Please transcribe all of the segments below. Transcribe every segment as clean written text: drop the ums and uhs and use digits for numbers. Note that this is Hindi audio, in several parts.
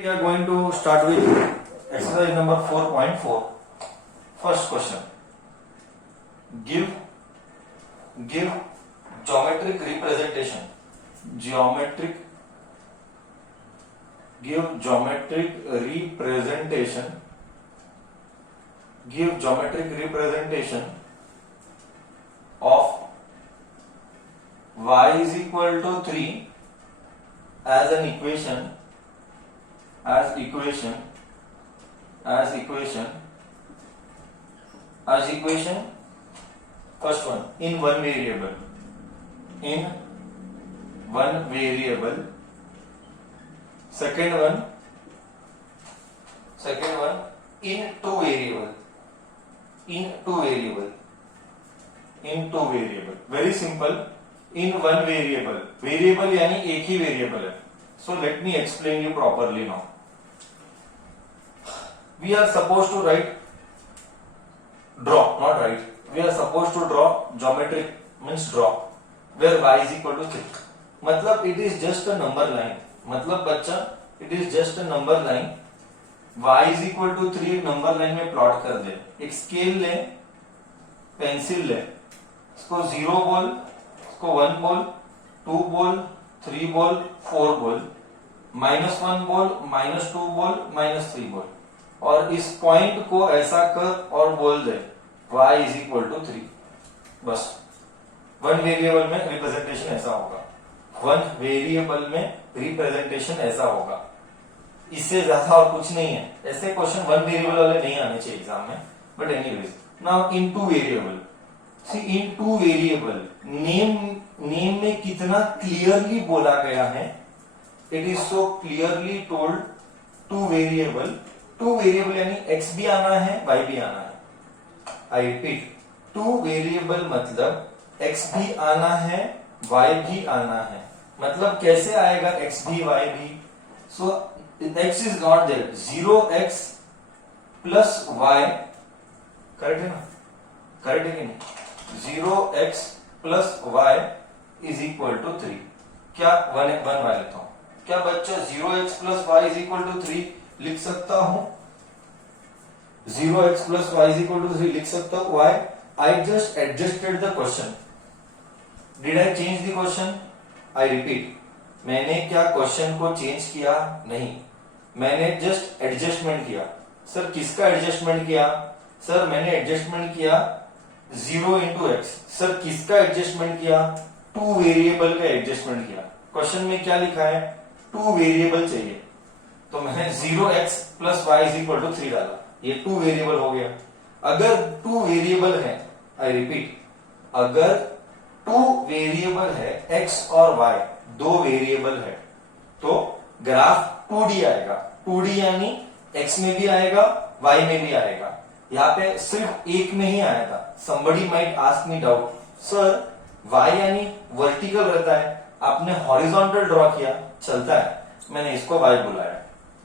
We are going to start with exercise number 4.4. First question. Give geometric representation. Give geometric representation of y is equal to 3 as an equation. First one, in one variable. Second one, in two variable. Very simple. In one variable यानी एक ही वेरिएबल है. So let me explain you properly now. We are supposed to draw geometric means draw where y is equal to 3. मतलब it is just a number line. मतलब बच्चा it is just a number line. y is equal to 3 number line में प्लॉट कर दे. एक स्केल ले, पेंसिल ले, इसको 0 बोल, इसको 1 बोल, 2 बोल, 3 बोल, 4 बोल, -1 बोल, -2 बोल, -3 बोल, और इस पॉइंट को ऐसा कर और बोल दे y is equal to 3. बस वन वेरिएबल में रिप्रेजेंटेशन ऐसा होगा. इससे ज्यादा और कुछ नहीं है. ऐसे क्वेश्चन वन वेरिएबल वाले नहीं आने चाहिए एग्जाम में. But anyways, now in two variable. See in two variable name में कितना क्लियरली बोला गया है. It is so clearly told two variable यानी x भी आना है, y भी आना है. आई रिपीट, टू वेरिएबल मतलब x भी आना है, y भी आना है. मतलब कैसे आएगा x भी y भी. So x is not there. 0x plus y, correct है ना? करेक्ट है कि नहीं? 0x plus y is equal to 3. क्या 1 y लेता हूं. क्या बच्चा 0x plus y is equal to 3 लिख सकता हूं? 0x plus y is equal to 3 लिख सकता हूं. Why? I just adjusted the question. Did I change the question? I repeat. मैंने क्या क्वेश्चन को चेंज किया? नहीं. मैंने जस्ट एडजस्टमेंट किया. सर किसका एडजस्टमेंट किया? सर मैंने एडजस्टमेंट किया 0 इंटू एक्स. सर किसका एडजस्टमेंट किया? टू वेरिएबल का एडजस्टमेंट किया. क्वेश्चन में क्या लिखा है? टू वेरिएबल चाहिए, तो मैंने 0x plus y is equal to 3 डाला. ये टू वेरिएबल हो गया. अगर टू वेरिएबल है, आई रिपीट, अगर टू वेरिएबल है x और y, दो वेरिएबल है, तो ग्राफ 2D आएगा. 2D यानी x में भी आएगा, y में भी आएगा. यहाँ पे सिर्फ एक में ही आया था. somebody might ask me doubt, sir y यानी वर्टिकल रहता है, आपने हॉरिजॉन्टल ड्रॉ किया, चलता है. मैंने इसको y बुलाया,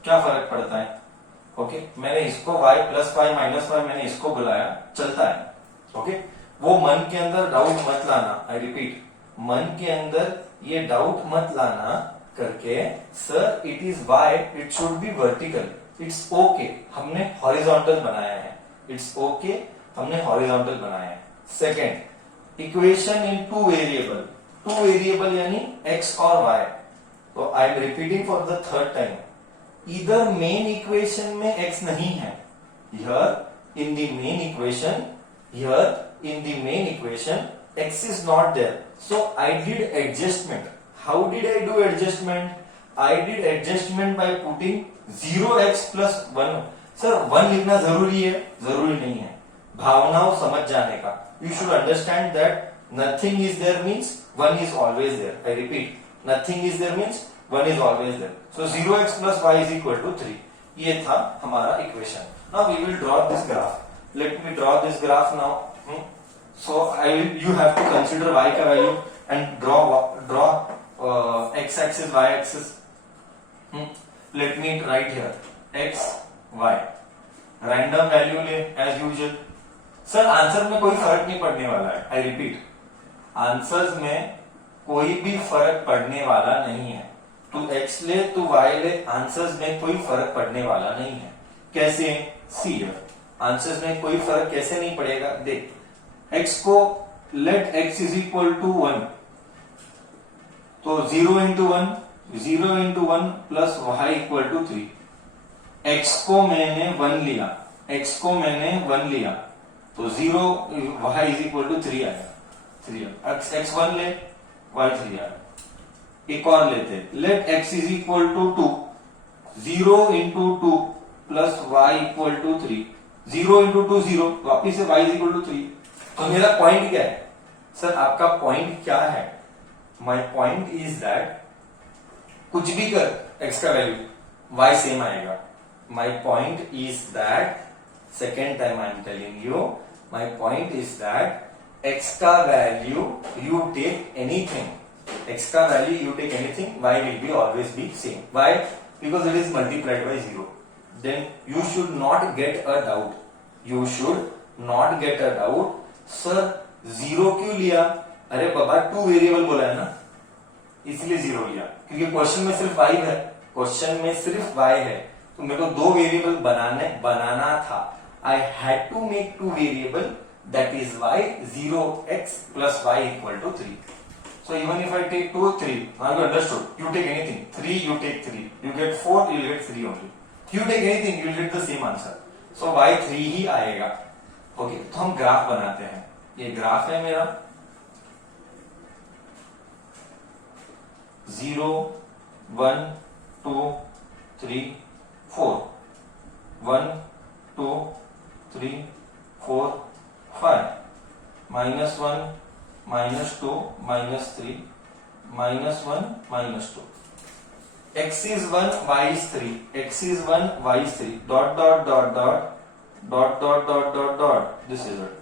क्या फर्क पड़ता है? ओके, मैंने इसको y plus y minus y मैंने इसको बुलाया, चलता है. ओके, वो मन के अंदर डाउट मत लाना. आई रिपीट, मन के अंदर ये डाउट मत लाना करके sir it is y, it should be vertical. It's okay, हमने हॉरिजॉन्टल बनाया है. इट्स ओके, हमने हॉरिजॉन्टल बनाया है. Second, equation in two variable यानी x और y. तो I am repeating for the third time. इधर मेन इक्वेशन में x नहीं है. Here in the main equation x is not there. So I did adjustment. How did I do adjustment? I did adjustment by putting 0x plus 1. Sir 1 लिखना जरूरी है? जरूरी नहीं है. भावनाओं समझ जाने का. You should understand that nothing is there means 1 is always there. I repeat, nothing is there means 1 is always there. So 0x plus y is equal to 3. ये था हमारा equation. Now we will draw this graph. Let me draw this graph now. So you have to consider y का value and draw x axis, y axis. Let me write here x, y. Random value ले as usual. सर आंसर में कोई फर्क नहीं पड़ने वाला है. आई रिपीट, आंसर्स में कोई भी फर्क पड़ने वाला नहीं है. तू x ले तू y ले, आंसर्स में कोई फर्क पड़ने वाला नहीं है। कैसे? सी आंसर्स में कोई फर्क कैसे नहीं पड़ेगा? देख, x को let x is equal to 1, तो 0 into 1, 0 into 1 plus y equal to 3। x को मैंने 1 लिया, x को मैंने 1 लिया, तो 0 y इज इक्वल टू 3 आएगा। 3 x 1 ले, y 3 आएगा। एक और लेते, let x is equal to 2, 0 into 2 plus y equal to 3, 0 into 2 0, वापिस से y इज इक्वल टू 3। तो मेरा पॉइंट क्या है? सर आपका पॉइंट क्या है? माई पॉइंट इज दैट कुछ भी कर x का वैल्यू y सेम आएगा। My point is that, second time I am telling you, my point is that x का value you take anything, x का value you take anything, y will be always be same. Why? Because it is multiplied by 0. Then you should not get a doubt. You should not get a doubt. Sir 0 क्यों लिया? अरे बाबा 2 वेरिएबल बोला है ना, इसलिए 0 लिया, क्योंकि क्वेश्चन में सिर्फ y है, क्वेश्चन में सिर्फ y है, तो मेरे को 2 वेरिएबल बनाना था। I had to make 2 variable, that is why 0x plus y equal to 3. So even if I take 2, 3, now you understood. You take anything. 3, you take 3. You get 4, you will get 3 only. You take anything, you will get the same answer. So y 3 ही आएगा। ओके, तो हम ग्राफ बनाते हैं। ये ग्राफ है मेरा 0, 1, 2, 3, 4, 1, 2, 3, 4, 5, -1, -2, -3, -1, -2. X is 1, y is 3. X is 1, y is 3. Dot, dot, dot, dot, dot, dot, dot, dot, dot. This is it.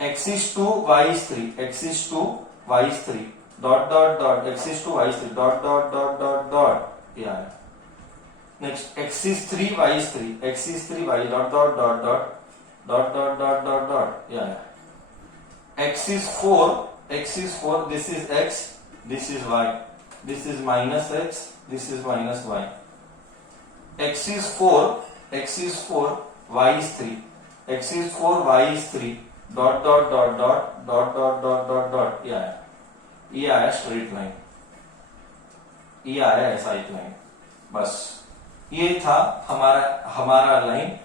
X is 2, y is 3. X is 2, y is 3. Dot, dot, dot. X is 2, y is 3. Dot, dot, dot, dot, dot. Yeah. Next, x is 3, y is 3. X is 3, y. Dot, dot, dot, dot. Dot, dot, dot, dot, dot. Yeah. X is 4, x is 4, this is x, this is y, this is minus x, this is minus y. X is 4, x is 4, y is 3, x is 4, y is 3, dot dot dot dot dot dot dot dot dot. ये आया स्ट्रेट लाइन, ये आया ऐसा एक लाइन, बस ये था हमारा लाइन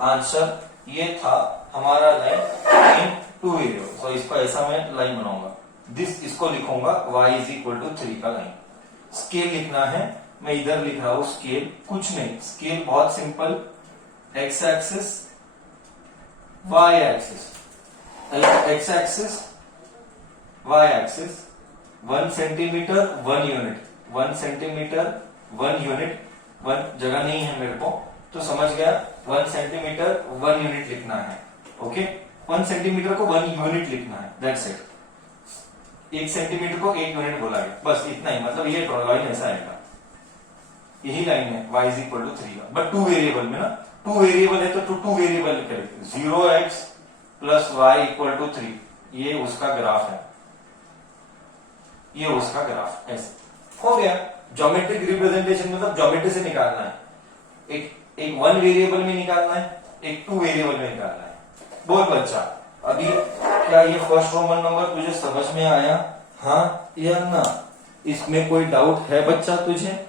आंसर, ये था हमारा लाइन इन 2 वेरिएबल। तो इसको ऐसा मैं लाइन बनाऊंगा, इसको लिखूंगा y इज इक्वल टू 3 का लाइन। स्केल लिखना है, मैं इधर लिख रहा हूं स्केल, कुछ नहीं, स्केल बहुत simple, x axis, y axis, x axis, y axis, 1 centimetre 1 unit, 1 centimetre 1 unit, 1 जगह नहीं है मेरे को, तो समझ गया 1 सेंटीमीटर 1 यूनिट लिखना है। ओके, 1 सेंटीमीटर को 1 यूनिट लिखना है, दैट्स इट। 1 सेंटीमीटर को 1 यूनिट बोला गया, बस इतना ही, मतलब ये लाइन ऐसा आएगा, यही लाइन है y इज इक्वल टू 3 का, बट 2 वेरिएबल में ना, 2 वेरिएबल है तो 2 वेरिएबल करेंगे, 0x plus y equal to 3, ये उसका ग्राफ है, ये उसका ग्राफ, ऐसे हो गया। ज्योमेट्रिक रिप्रेजेंटेशन मतलब ज्योमेट्री से निकालना है, एक 1 वेरिएबल में निकालना है, एक 2 वेरिएबल में निकालना है। बोल बच्चा, अभी क्या ये फर्स्ट रोमन नंबर तुझे समझ में आया? हाँ या ना? इसमें कोई डाउट है बच्चा तुझे?